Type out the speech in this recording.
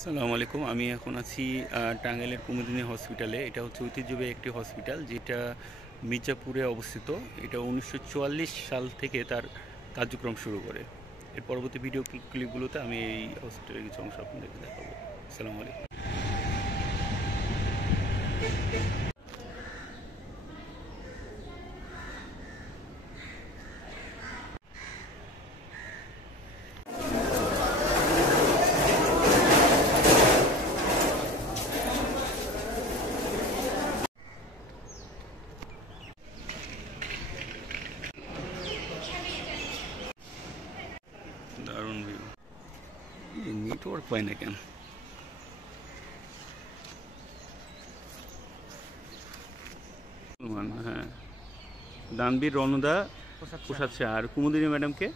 আসসালামু আলাইকুম। আমি এখন আছি টাঙ্গাইলের কুমুদিনী হসপিটালে। এটা হচ্ছে ঐতিহ্যবাহী একটি হসপিটাল যেটা মির্জাপুরে অবস্থিত। এটা 1944 সাল থেকে তার কার্যক্রম শুরু করে। এর পরবর্তী ভিডিও ক্লিপগুলোতে আমি এই হসপিটালের কিছু অংশ আপনাদেরকে দেখাবো। আসসালামু আলাইকুম। দারুণ ভিউ। নেটওয়ার্ক পায় না কেন? হ্যাঁ, দানবীর রণদা পোষাচ্ছে। আর কুমুদিনী ম্যাডামকে